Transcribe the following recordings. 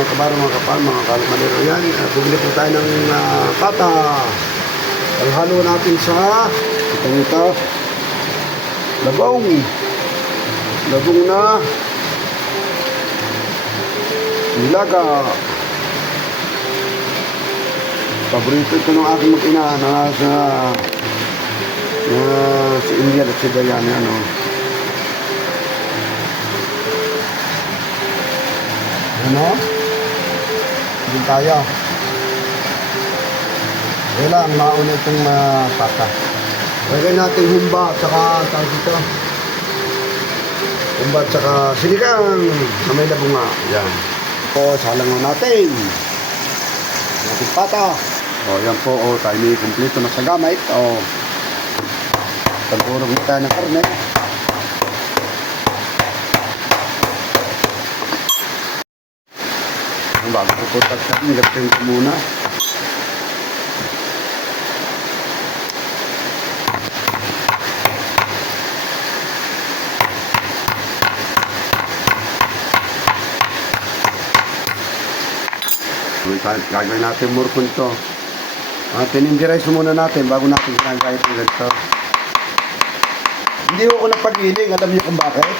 mga kabaro, mga kapal, mga kalmanero yan. Bumili po tayo ng pata. Halo natin sa ito, labong. Labong na nilaga. Paborito ito ng aking mag-ina na nasa si India at si Diana, ano. Ano? Hindi tayo. Kailangan mauna itong pata. Lagay natin humba at saka tawag dito. Humba at saka sinigang na may labunga. Yan. O, salang na natin. Natin pata. O, yan po. O, tayo may kumpleto na sa gamit. O, pagurog na tayo ng karne. Bago ko po tagsakin, gapin ko muna. Gagawin natin murkon to. Tinindirize muna natin bago natin ginagaya ito ganito. Hindi ko napag-iling. Alam niyo kung bakit?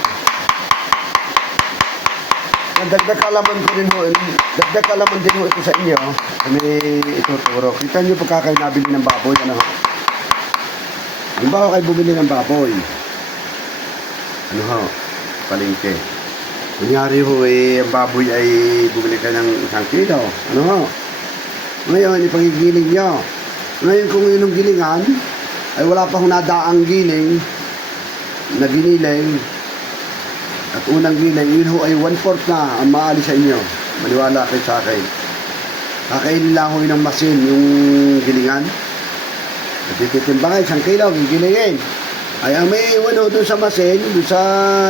Dagdag kalaman ko rin ho. Dagdag kalaman din ho ito sa inyo. Kami ituturo. Kita niyo pagka kayo nabili ng baboy. Ano ho? Halimbawa kayo bumili ng baboy. Ano ho? Palengke. Kunyari ho, ang baboy ay bumili ka ng 1 kilo. Ano ho? Ngayon, ipagigiling nyo. Ngayon, kung yun ang gilingan, ay wala pa hong nadaang giling na giniling. At unang giling, yun ho ay 1/4 na ang maalis sa inyo. Maniwala kayo sa akin. Kakainin lang ho yun ng masin, yung gilingan. At ititimbangin, 1 kilo, gigilingin. Ay ang may iwan ho doon sa masin, doon sa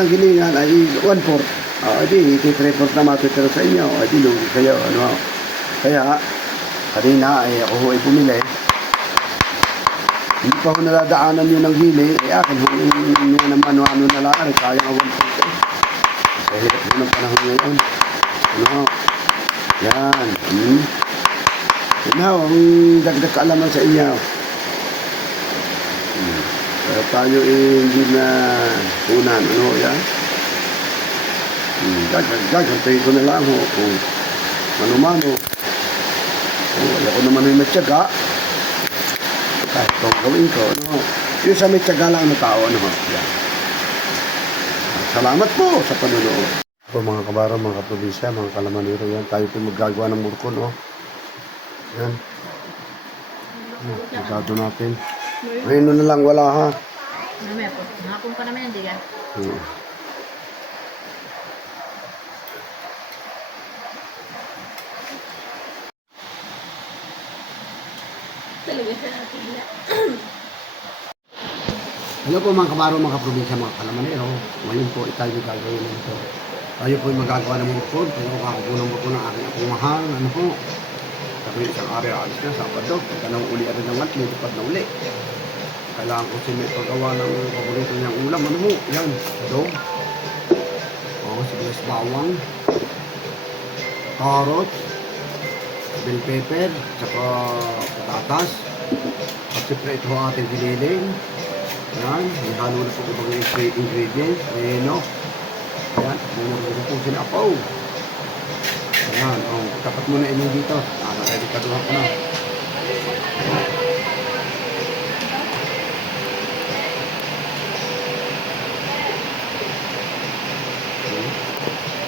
gilingan, ay 1/4. Di, iti-3/4 na matitira sa inyo. Di, lugi kayo. Ano? Kaya, kanina ay ako ho ay bumili. Hindi pa ho naladaanan yun ng gili. Akin ho yung naman ano na lang. Kaya nga 1/4. Kaya hirap ho ng panahon ngayon. Ano? Yan. Yan ho, ang dagdag kaalaman sa inyo. Kaya tayo hindi na unan. Ano yan? Gagantayin ko na lang ho kung mano-mano. Wala ko naman yung matyaga. Kahit itong gawin ko, ano. Yung sa may tyaga lang na tao, ano. Yan. Salamat po sa panonood. Po mga kabaro, mga kaprobinsya, mga kalamanero, yan. Tayo po magagawa ng murkon, no. Yan. Masado natin. Ngayon na lang, wala ha. Mamaya po. Nakapon pa naman yan, di yan. Hello po mga kabaro, mga kaprobinsya, mga kalamanero. Ngayon po tayo gagawin nito. Tayo po magagawa ng murkon. Pero kakukunan ko po ng aking akong mahal. Ano po? Sabi isang araw alis na, Sabado. Pagka nang uli rin ng mat, lilipad na uli. Kailangan ko siya may paggawa ng paborito niyang ulam. Ano mo? Yan. Dog. Sibuyas bawang. Carrot. Bell pepper. Tsaka patatas. At siyempre ito ang ating giniling. Yan, halo na po ibang ingredients. Ayan o. Ayan, muna po sinapaw. Ayan, tapat mo na inyo dito. Nakakadikaduhan ko na.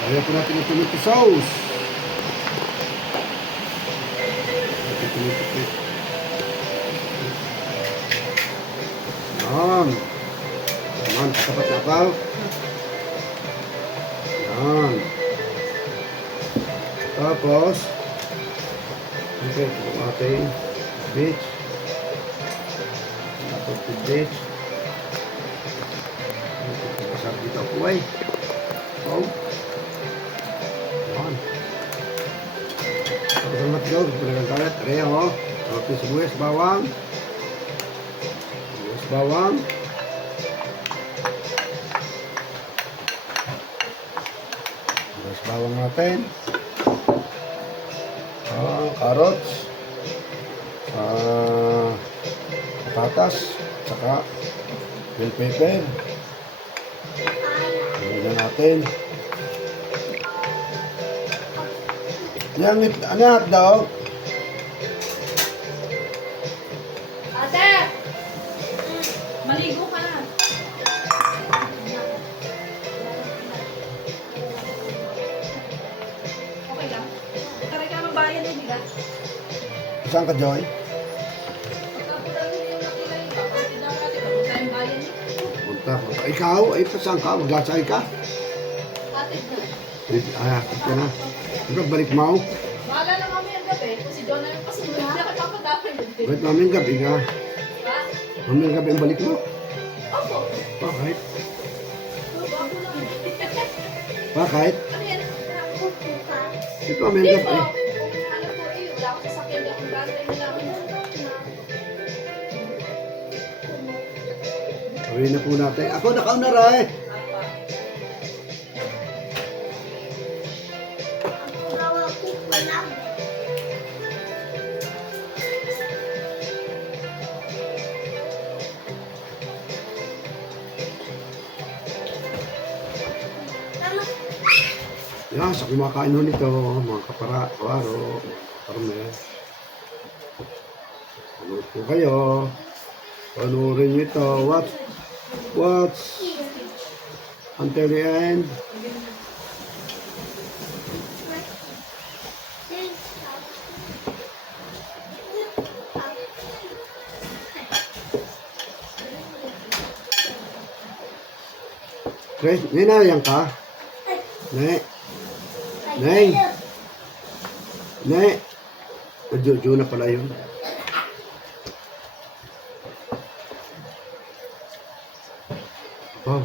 Ayan po natin yung tomato sauce. Yan. Yan, katapat na pa. Yan. Tapos, ito yung ating beach. Tapos yung beach. Ito pasar dito ako ay. Oh. Yan. Tapos ang matiyog, pinagang kalat. Reho. Tapos sibuyas, bawang. Bawang. Bawang natin. Carrots. Patatas. Saka bell pepper. Gawin na natin. Yang ano daw? Ate! Maligo ka na. Okay lang. Taray ka ng bayan eh, bigat. Saan ka, Joy? Pagkapos lang hindi yung nakilay. Kapatid na natin. Kapag tayong bayan eh. Punta. Ikaw? Ay, saan ka? Maglasay ka? Atid na. Ka na. Ikaw, balik mo. Bahala na kami ang gabi. Kasi doon na yung kasunod. Hindi ako papadamay. Balik namin gabi ka. Ha? Mamayang gabi ang balik mo. Opo. Bakit? Bago lang. Bakit? Ano yan? Ito mamayang gabi. Kung ano po eh, wala akong sasakyan. Hindi akong gantay na lang. Gawin na po natin. Ako, nakauna rin. Yan, sa kumakain ho nito, mga kaparo, karme. Ano po kayo? Panurin nyo ito. What's until the end? Chris, ninayang ka? Ne? Nay! Nay! Jojo na pala yun. Oh.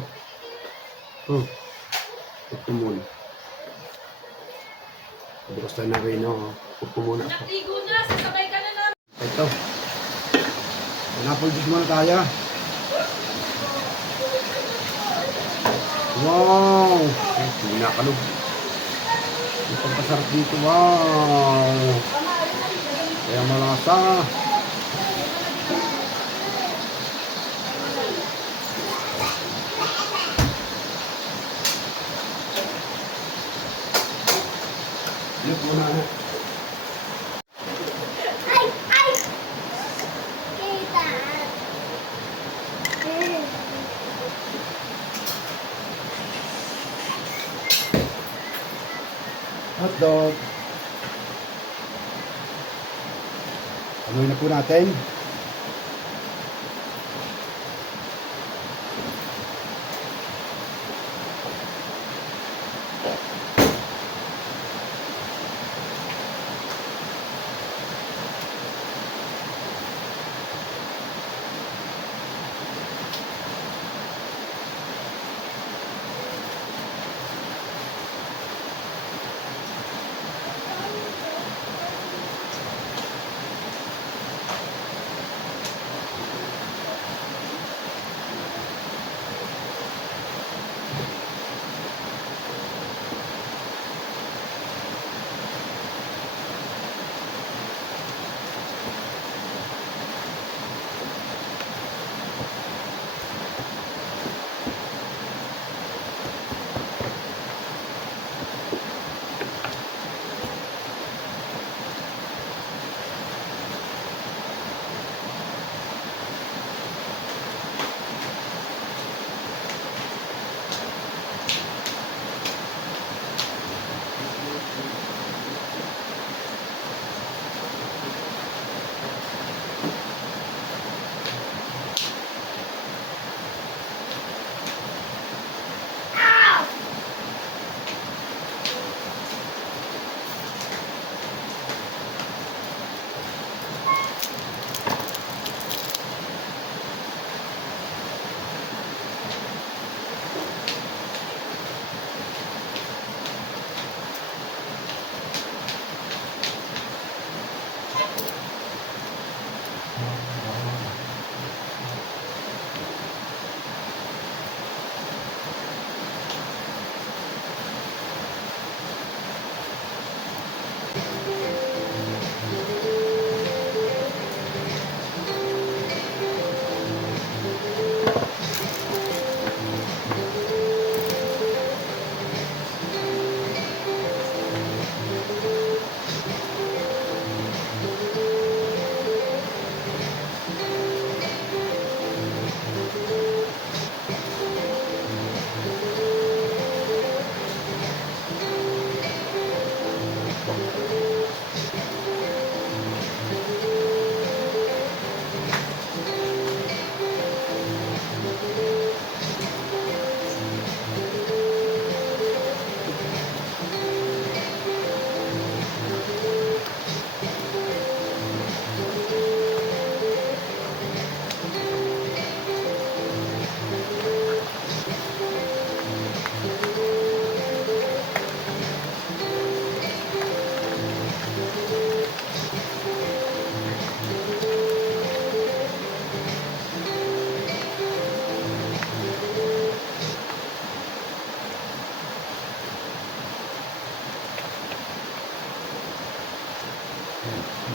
Oh. Ito muna. Bukas tayo na rin, no? Ito muna ako. Nakligo na, sasabay ka na lang. Ito. Pineapple juice muna tayo. Wow! Hindi nakalog. Ang pagkasarap dito, wow! Kaya malasa. Look muna na. Hotdog. Haluin na po natin.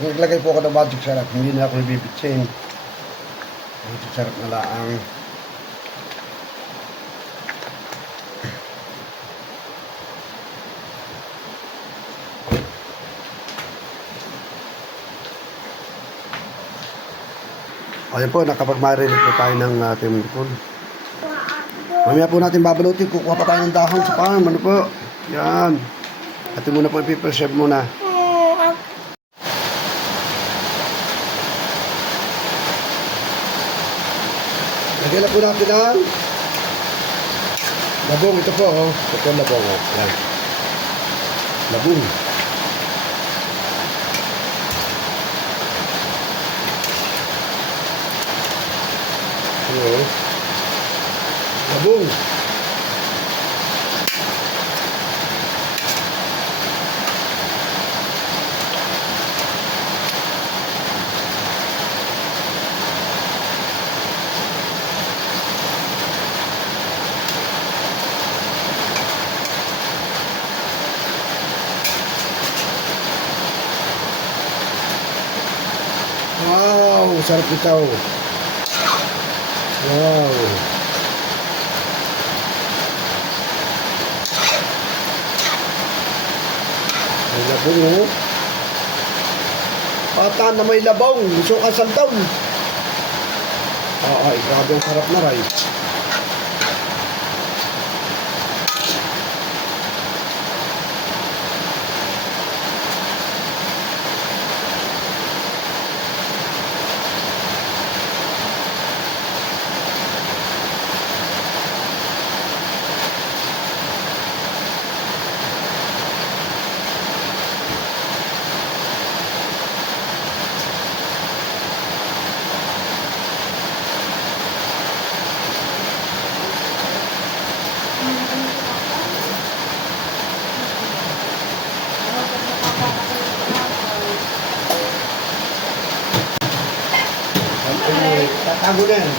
Naglagay po ako ng magic sarap, hindi na ako ibibitsin. Magic sarap na laang. Ayan po, nakapag-marinate po tayo ng ating lipon. Mamaya po natin babalutin, kukuha pa tayo ng dahon sa farm. Ano po? Yan. Ito muna po, i-preserve muna. Lagyan na po natin ang labong. Ito po, oh. Ito po ang labong, oh. Yan. Labong. Ano, oh. Labong. Wow, sarap ito. Wow. May labong, oh. Pata na may labong. Gusto ka santaw. Ay, grabe ang sarap na rin. Tatago na yan.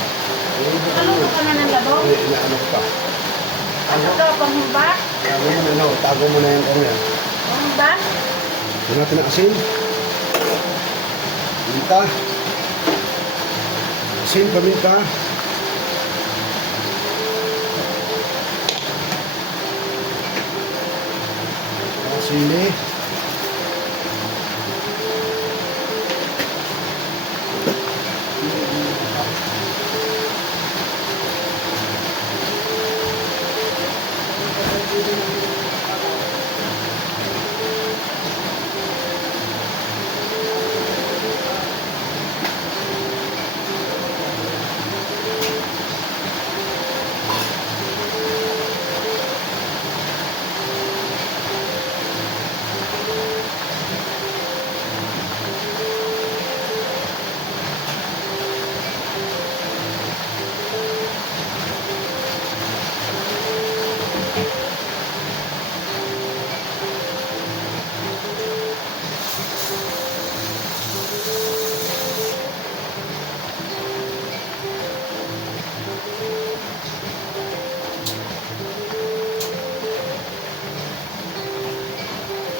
Ano ka na ng labong? Ano ko pa? Ano ka, panghubat? Tago mo na, no? Tago mo na yung kong yan. Panghubat? Doon natin ang asin. Paminta. Asin, paminta. Sili.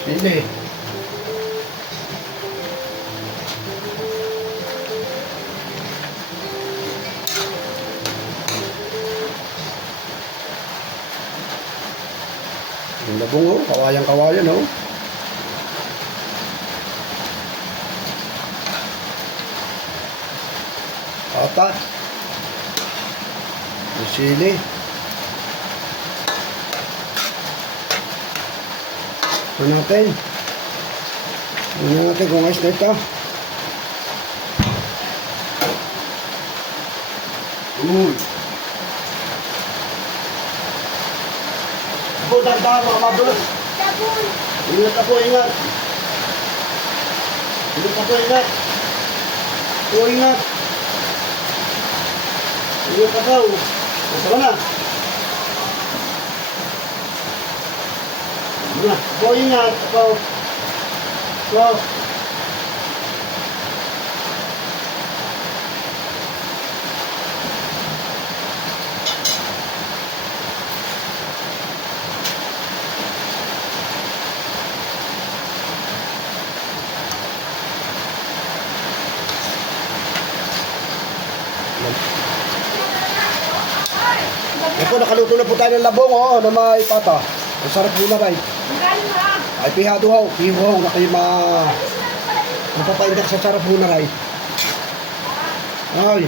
Sili. Yung labong, oh. Kawayan-kawayan, oh. Pata. Yung sili. Ito natin. Tingnan natin kung ayos na ito. Ako, dahan-dahan mga madulas. Ingat ako, ingat. Ingat ako, ingat. Ako, ingat. Ingat ako. Ito ka na. Ako, ingat. Ako. Ako. Ako, nakaluto na po tayo ng labong, oh, na may pata. Ang sarap po na, bay. Ay, pihaduhaw, pihaduhaw, na kayo mapapaindak sa sarap po na, ray. Ay.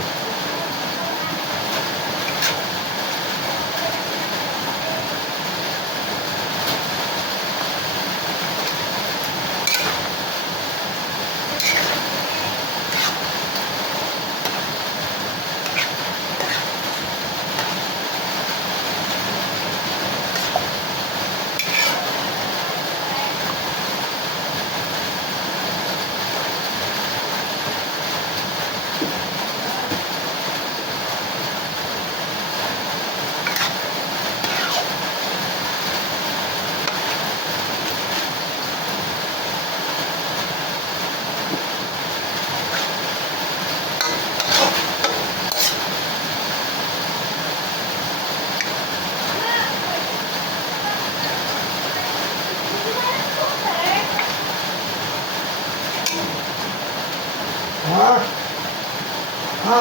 Ha? Ha?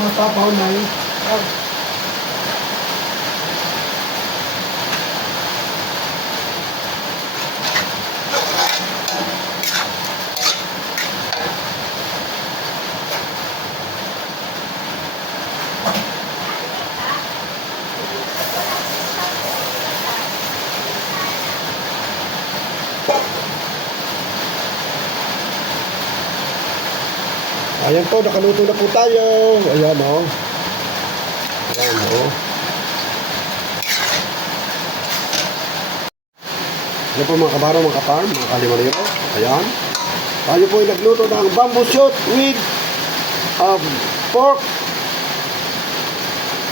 Mga tapaw na yun. Ayan po, nakaluto na po tayo. Ayan o. Ayan o. Ayan po mga kabaro, mga kaparm, mga kalimanero. Ayan. Tayo po ay nagluto ng bamboo shoot with pork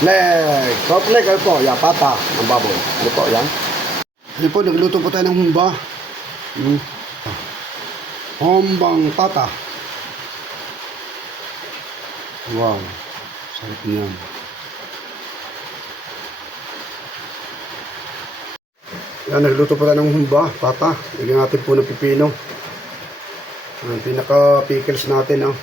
leg. Pork leg, ano po? Ayan, pata ng baboy. Ano po, ayan. Ayan po, nagluto po tayo ng humba. Hombang pata. Wow, sarap niyan. Yan, nagluto pa tayo ng humba, pata. Lagyan natin po ng pipino. Ang pinaka-pickles natin, oh.